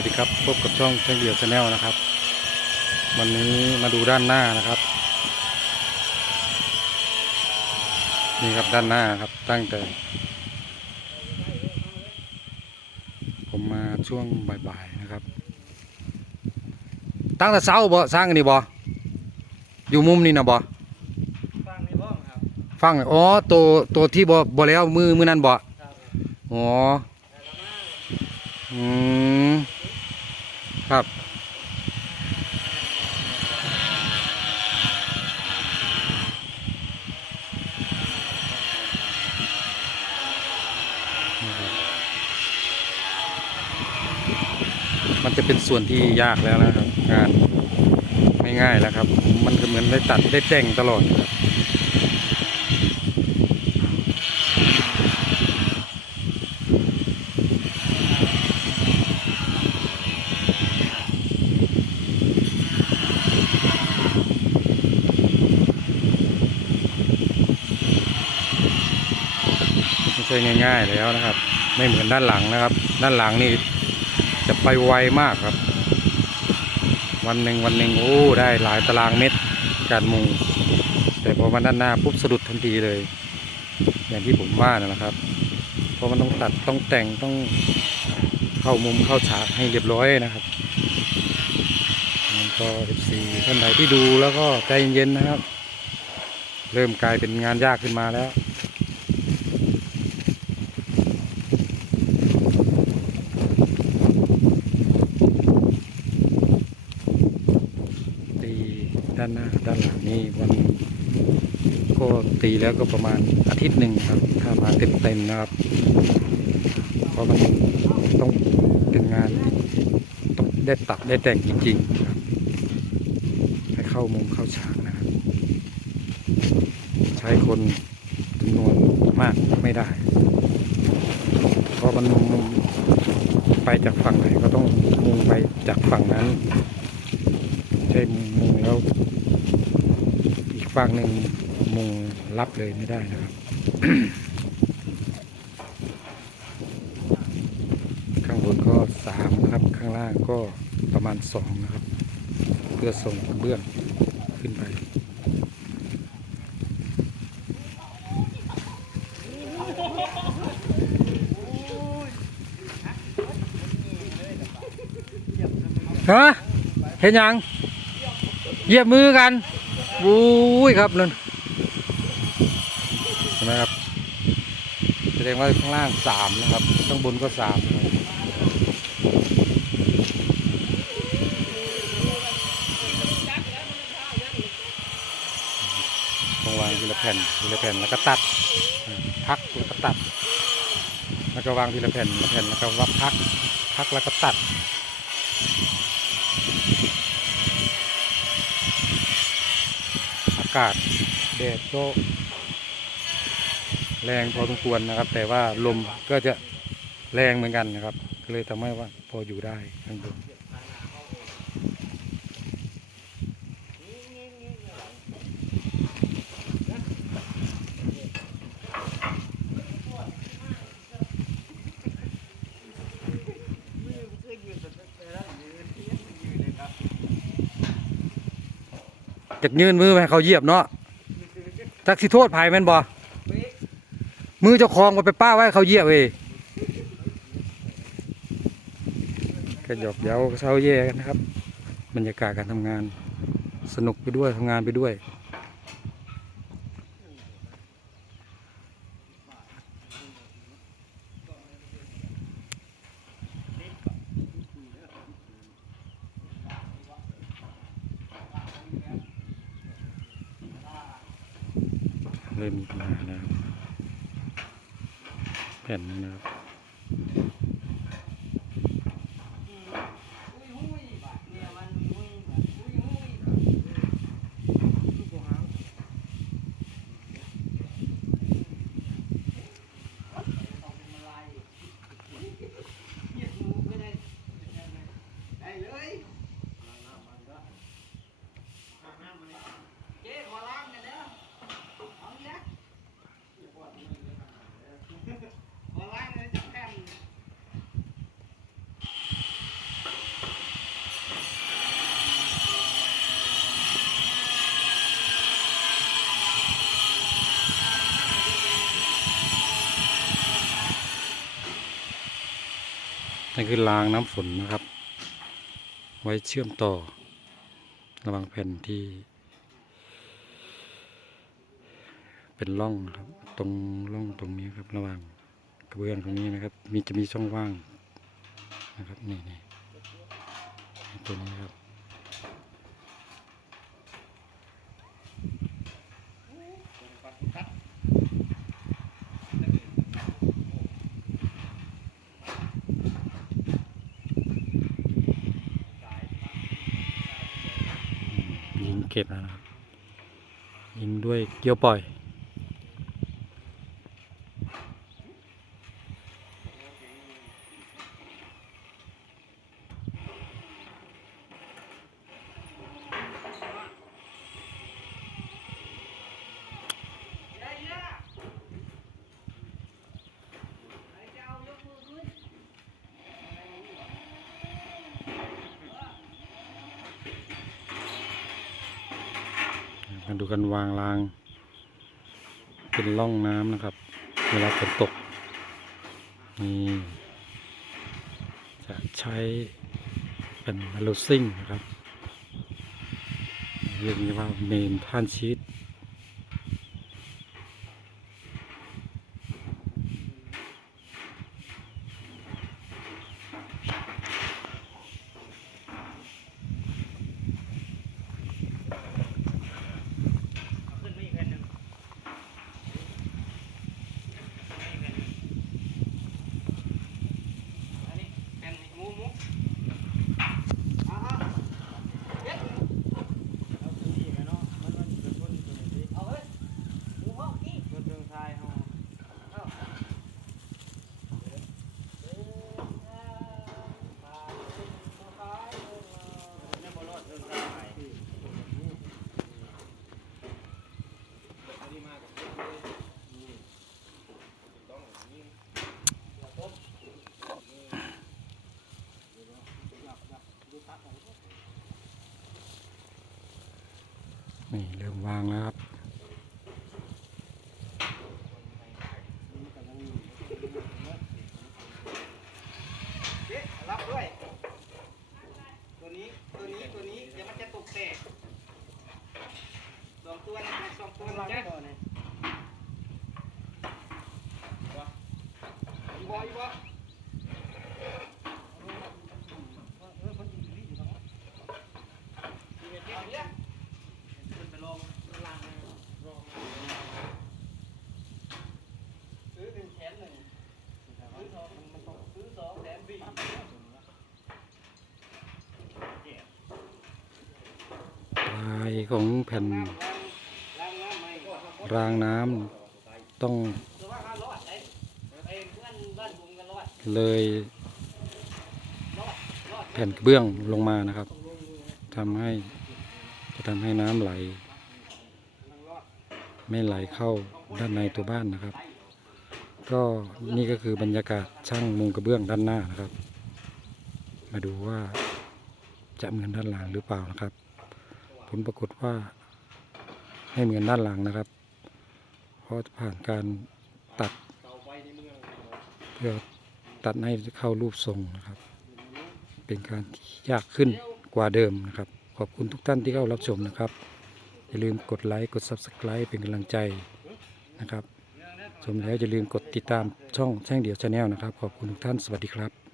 วัสดีครับพบกับช่องเชียงเดียวชาแนลนะครับ วันนี้มาดูด้านหน้านะครับ นี่ครับด้านหน้าครับตั้งแต่ ผมมาช่วงบ่ายๆนะครับ ตั้งแต่เช้าบ่สร้างอันนี่บ่อยู่มุมนี่นะบ่ฟังในบ้องครับฟังอ๋อตัวตัวที่บ่บ่แล้วมือมือนั่นบ่ครับอ๋ออืม ครับ มันจะเป็นส่วนที่ยากแล้วนะครับ งานไม่ง่ายแล้วครับ มันก็เหมือนได้ตัดได้แต่งตลอดครับ ใช่ง่าย ๆ แล้วนะครับ ไม่เหมือนด้านหลังนะครับ ด้านหลังนี่จะไปไวมากครับ วันหนึ่งวันหนึ่งโอ้ได้หลายตารางเมตรการมุง แต่พอมาด้านหน้าปุ๊บสะดุดทันทีเลย อย่างที่ผมว่านะครับ เพราะมันต้องตัดต้องแต่งต้องเข้ามุมเข้าฉากให้เรียบร้อยนะครับมันก็เอฟซีท่านใดที่ดูแล้วก็ใจเย็นๆนะครับ เริ่มกลายเป็นงานยากขึ้นมาแล้ว ตีด้านหน้าด้านหลังนี่วันก็ตีแล้วก็ประมาณอาทิตย์หนึ่งครับถ้ามาเต็มเต็มนะครับเพราะมันต้องเป็นงานต้องได้ตัดได้แต่งจริงๆครับให้เข้ามุมเข้าฉากนะครับ ใช้คนจำนวนมากไม่ได้เพราะมันมุมไปจากฝั่งไหนก็ต้องมุงไปจากฝั่งนั้น ใช้มุงแล้ว อีกฝั่งหนึ่งมุงรับเลยไม่ได้นะครับ ข้างบนก็สามนะครับ ข้างล่างก็ประมาณสองนะครับ เพื่อส่งเบื้องขึ้นไปฮะเห็นยัง เหยียบมือกันวุ้ยครับนั่นเห็นไหมครับแสดงว่าข้างล่างสามนะครับ ข้างบนก็สามต้องวางทีละแผ่นทีละแผ่นแล้วก็ตัด พักแล้วก็ตัด แล้วก็วางทีละแผ่นทีละแผ่นแล้วก็วับพัก พักแล้วก็ตัดากาศแดดก็แรงพอสมควรนะครับ แต่ว่าลมก็จะแรงเหมือนกันนะครับ ก็เลยทำให้ว่าพออยู่ได้ข้างบน จากยื่นมือไปให้เขาเหยียบเนาะจักสิโทษภัยแม่นบ่มือเจ้าของมาไปป้าไว้เขาเหยียบเว้ยก็หยอกเย้าเช้าแย่กันนะครับ บรรยากาศการทำงานสนุกไปด้วยทำงานไปด้วย เริ่มมีปัญหาแล้ว แผ่นนะครับ เจ๊ขอล้างหน่อยเด้อเอาอีกแล้วขอล้างหน่อย นั่นคือรางน้ำฝนนะครับ ไว้เชื่อมต่อ ระหว่างแผ่นที่ เป็นร่องครับ ตรงร่องตรงนี้ครับ ระหว่างกระเบื้องตรงนี้นะครับ มีจะมีช่องว่างนะครับ นี่นี่ตัวนี้ครับ ยิง เก็บนะครับยิงด้วยเกี้ยวปล่อย มาดูกันวางราง เป็นร่องน้ำนะครับ เวลาฝนตก นี่จะใช้เป็นอลูซิ่งนะครับเรียกว่าเมนท่านชีต ขึ้นมาอีกแผ่นหนึ่งอันนี้แผ่นหมูหมูอ่าฮะเย็ดเอาตัวนี้ไปเนาะมันมันเป็นคนตัวนี้ดิเอาเฮ้ยหมูห้องกี้ตัวเครื่องทายเฮาเอาเนี่ยบ่รอดเครื่องทาย นี่เริ่มวางแล้วครับเอ๊ะรับด้วย ตัวนี้ ตัวนี้ ตัวนี้ เดี๋ยวมันจะตกแตกสองตัวนะสองตัวนะจ๊ะอีบอยอีบอยเอาเนี่ยขึ้นไปลงล่างลงซื้อหนึ่งแถมหนึ่ง ซื้อสองมันต้องซื้อสองแถมสี่ ลายข องแผ่นรางน้ำต้องเลยแผ่นกระเบื้องลงมานะครับทำให้จะทำให้น้ำไหล ไม่ไหลเข้าด้านในตัวบ้านนะครับ ก็นี่ก็คือบรรยากาศช่างมุงกระเบื้องด้านหน้านะครับ มาดูว่าจะเหมือนด้านหลังหรือเปล่านะครับ ผลปรากฏว่า ไม่เหมือนด้านหลังนะครับเพราะผ่านการตัดเพื่อตัดให้เข้ารูปทรงนะครับ เป็นการยากขึ้นกว่าเดิมนะครับ ขอบคุณทุกท่านที่เข้ารับชมนะครับ อย่าลืมกดไลค์กด Subscribe เป็นกำลังใจนะครับชมแล้วอย่าลืมกดติดตามช่องแช่งเดียวชาแนลนะครับ ขอบคุณทุกท่านสวัสดีครับ